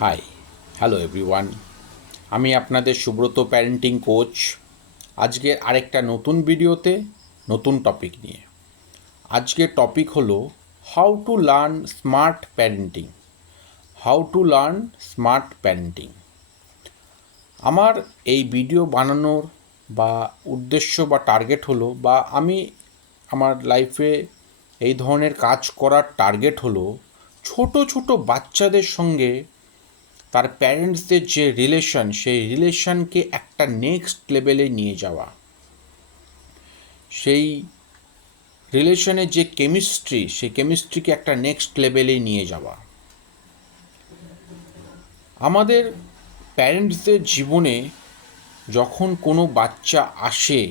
High, hello everyone. আমি আপনাদের Subrata parenting coach. আজকের আরেকটা নতুন ভিডিওতে নতুন টপিক নিয়ে। আজকের টপিক হলো how to learn smart parenting. আমার এই ভিডিও বানানোর বা উদ্দেশ্য বা টার্গেট হলো, বা আমি আমার লাইফে এই ধরনের কাজ করার টার্গেট হলো ছোট ছোট বাচ্চাদের সঙ্গে তার প্যারেন্টসদের যে রিলেশন, সেই রিলেশনকে একটা নেক্সট লেভেলে নিয়ে যাওয়া। সেই রিলেশনের যে কেমিস্ট্রি, সেই কেমিস্ট্রিকে একটা নেক্সট লেভেলে নিয়ে যাওয়া। আমাদের প্যারেন্টসদের জীবনে যখন কোনো বাচ্চা আসে,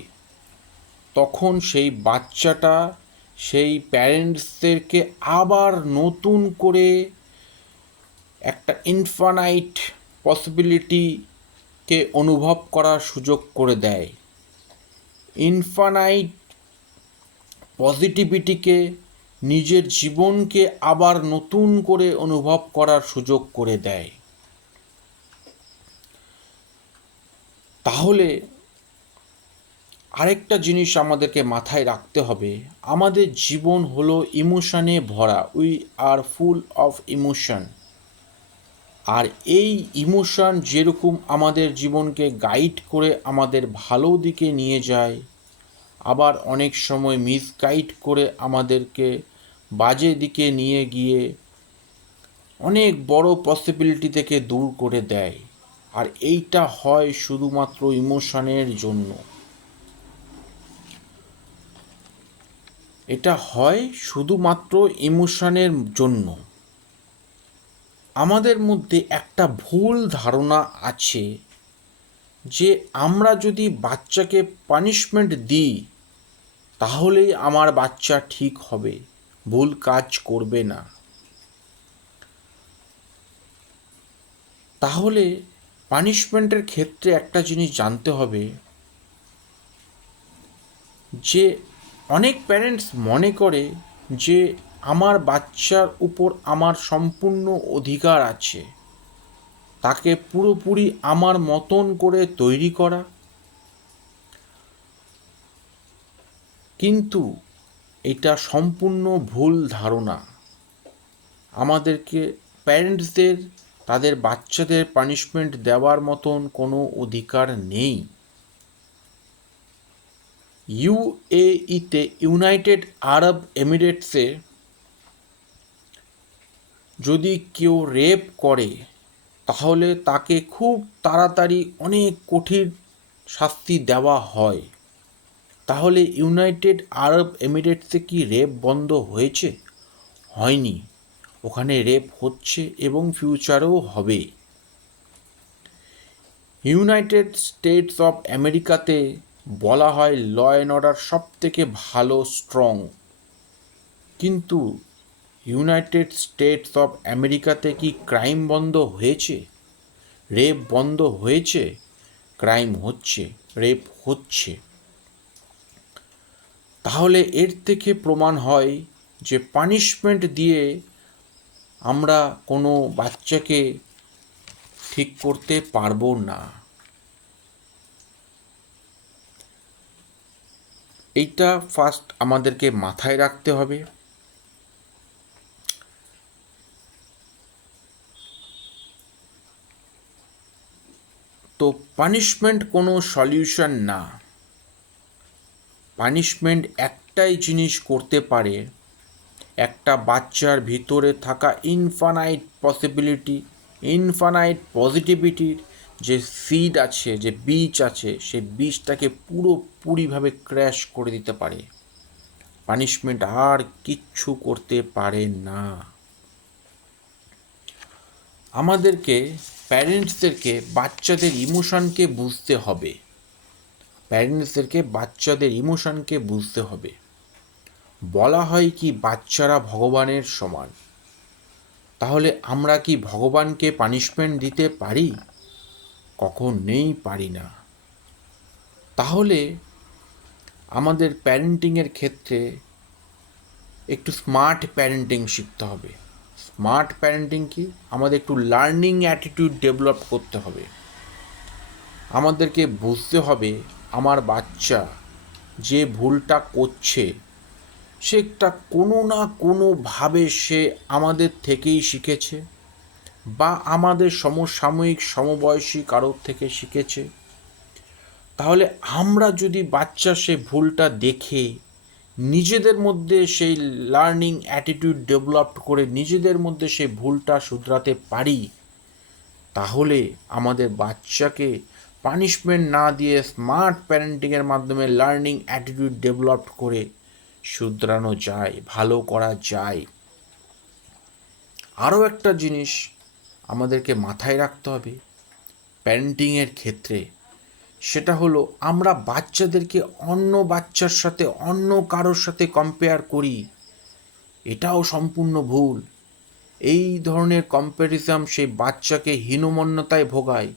তখন সেই বাচ্চাটা সেই প্যারেন্টসদেরকে আবার নতুন করে একটা ইনফানাইট পসিবিলিটিকে অনুভব করার সুযোগ করে দেয়। ইনফানাইট পজিটিভিটিকে, নিজের জীবনকে আবার নতুন করে অনুভব করার সুযোগ করে দেয়। তাহলে আরেকটা জিনিস আমাদেরকে মাথায় রাখতে হবে, আমাদের জীবন হলো ইমোশনে ভরা। We are full of emotion. আর এই ইমোশন যেরকম আমাদের জীবনকে গাইড করে আমাদের ভালো দিকে নিয়ে যায়, আবার অনেক সময় মিসগাইড করে আমাদেরকে বাজে দিকে নিয়ে গিয়ে অনেক বড় পসিবিলিটি থেকে দূর করে দেয়। আর এইটা হয় শুধুমাত্র ইমোশনের জন্য। এটা হয় শুধুমাত্র ইমোশনের জন্য। আমাদের মধ্যে একটা ভুল ধারণা আছে যে আমরা যদি বাচ্চাকে পানিশমেন্ট দিই তাহলেই আমার বাচ্চা ঠিক হবে, ভুল কাজ করবে না। তাহলে পানিশমেন্টের ক্ষেত্রে একটা জিনিস জানতে হবে যে অনেক প্যারেন্টস মনে করে যে আমার বাচ্চার উপর আমার সম্পূর্ণ অধিকার আছে, তাকে পুরোপুরি আমার মতন করে তৈরি করা। কিন্তু এটা সম্পূর্ণ ভুল ধারণা। আমাদেরকে প্যারেন্টসদের তাদের বাচ্চাদের পানিশমেন্ট দেওয়ার মতন কোনো অধিকার নেই। ইউএইতে, ইউনাইটেড আরব এমিরেটসে যদি কেউ রেপ করে তাহলে তাকে খুব তাড়াতাড়ি অনেক কঠিন শাস্তি দেওয়া হয়। তাহলে ইউনাইটেড আরব এমিরেটসে কি রেপ বন্ধ হয়েছে? হয়নি। ওখানে রেপ হচ্ছে এবং ফিউচারেও হবে। ইউনাইটেড স্টেটস অফ আমেরিকাতে বলা হয় ল অ্যান্ড অর্ডার সব থেকে ভালো, স্ট্রং। কিন্তু ইউনাইটেড স্টেটস অফ আমেরিকাতে কি ক্রাইম বন্ধ হয়েছে? রেপ বন্ধ হয়েছে? ক্রাইম হচ্ছে, রেপ হচ্ছে। তাহলে এর থেকে প্রমাণ হয় যে পানিশমেন্ট দিয়ে আমরা কোনো বাচ্চাকে ঠিক করতে পারবো না। এইটা ফার্স্ট আমাদেরকে মাথায় রাখতে হবে। তো পানিশমেন্ট কোনো সলিউশন না। পানিশমেন্ট একটাই জিনিস করতে পারে, একটা বাচ্চার ভিতরে থাকা ইনফানাইট পসিবিলিটি, ইনফানাইট পজিটিভিটির যে সিড আছে, যে বীজ আছে, সেই বীজটাকে পুরোপুরিভাবে ক্র্যাশ করে দিতে পারে। পানিশমেন্ট আর কিচ্ছু করতে পারে না। আমাদেরকে প্যারেন্টসদেরকে বাচ্চাদের ইমোশনকে বুঝতে হবে। বাচ্চাদের ইমোশনকে বুঝতে হবে। বলা হয় কি বাচ্চারা ভগবানের সমান। তাহলে আমরা কি ভগবানকে পানিশমেন্ট দিতে পারি? কখনোই পারি না। তাহলে আমাদের প্যারেন্টিংয়ের ক্ষেত্রে একটু স্মার্ট প্যারেন্টিং শিখতে হবে। স্মার্ট প্যারেন্টিং কি? আমাদের একটু লার্নিং অ্যাটিটিউড ডেভেলপ করতে হবে। আমাদেরকে বুঝতে হবে আমার বাচ্চা যে ভুলটা করছে সেটা কোনো না কোনোভাবে সে আমাদের থেকেই শিখেছে বা আমাদের সমসাময়িক সমবয়সী কারোর থেকে শিখেছে। তাহলে আমরা যদি বাচ্চার সে ভুলটা দেখে নিজেদের মধ্যে সেই লার্নিং অ্যাটিটিউড ডেভেলপ করে নিজেদের মধ্যে সেই ভুলটা শুধরাতে পারি, তাহলে আমাদের বাচ্চাকে পানিশমেন্ট না দিয়ে স্মার্ট প্যারেন্টিংয়ের মাধ্যমে লার্নিং অ্যাটিটিউড ডেভেলপ করে শুধরানো যায়, ভালো করা যায়। আরও একটা জিনিস আমাদেরকে মাথায় রাখতে হবে প্যারেন্টিংয়ের ক্ষেত্রে, সেটা হলো আমরা বাচ্চাদেরকে অন্য বাচ্চার সাথে অন্য কারোর সাথে কম্পেয়ার করি, এটাও সম্পূর্ণ ভুল। এই ধরনের কম্প্যারিজম সেই বাচ্চাকে হীনমন্যতায় ভোগায়,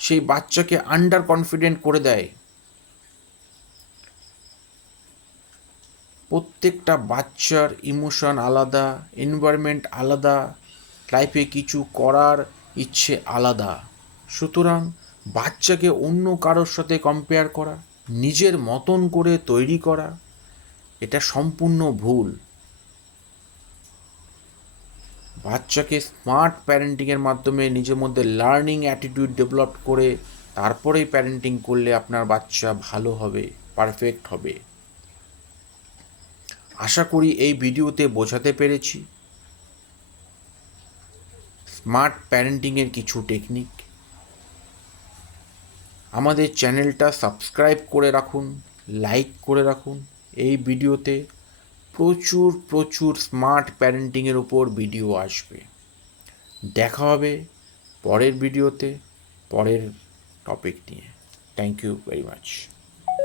সেই বাচ্চাকে আন্ডার কনফিডেন্ট করে দেয়। প্রত্যেকটা বাচ্চার ইমোশন আলাদা, এনভায়রনমেন্ট আলাদা, লাইফে কিছু করার ইচ্ছে আলাদা। সুতরাং বাচ্চাকে অন্য কারোর সাথে কম্পেয়ার করা, নিজের মতন করে তৈরি করা, এটা সম্পূর্ণ ভুল। বাচ্চাকে স্মার্ট প্যারেন্টিংয়ের মাধ্যমে নিজের মধ্যে লার্নিং অ্যাটিটিউড ডেভেলপ করে তারপরেই প্যারেন্টিং করলে আপনার বাচ্চা ভালো হবে, পারফেক্ট হবে। আশা করি এই ভিডিওতে বোঝাতে পেরেছি স্মার্ট প্যারেন্টিংয়ের কিছু টেকনিক। আমাদের চ্যানেলটা সাবস্ক্রাইব করে রাখুন, লাইক করে রাখুন। এই ভিডিওতে প্রচুর প্রচুর স্মার্ট প্যারেন্টিংয়ের উপর ভিডিও আসবে। দেখা হবে পরের ভিডিওতে পরের টপিক নিয়ে। Thank you very much.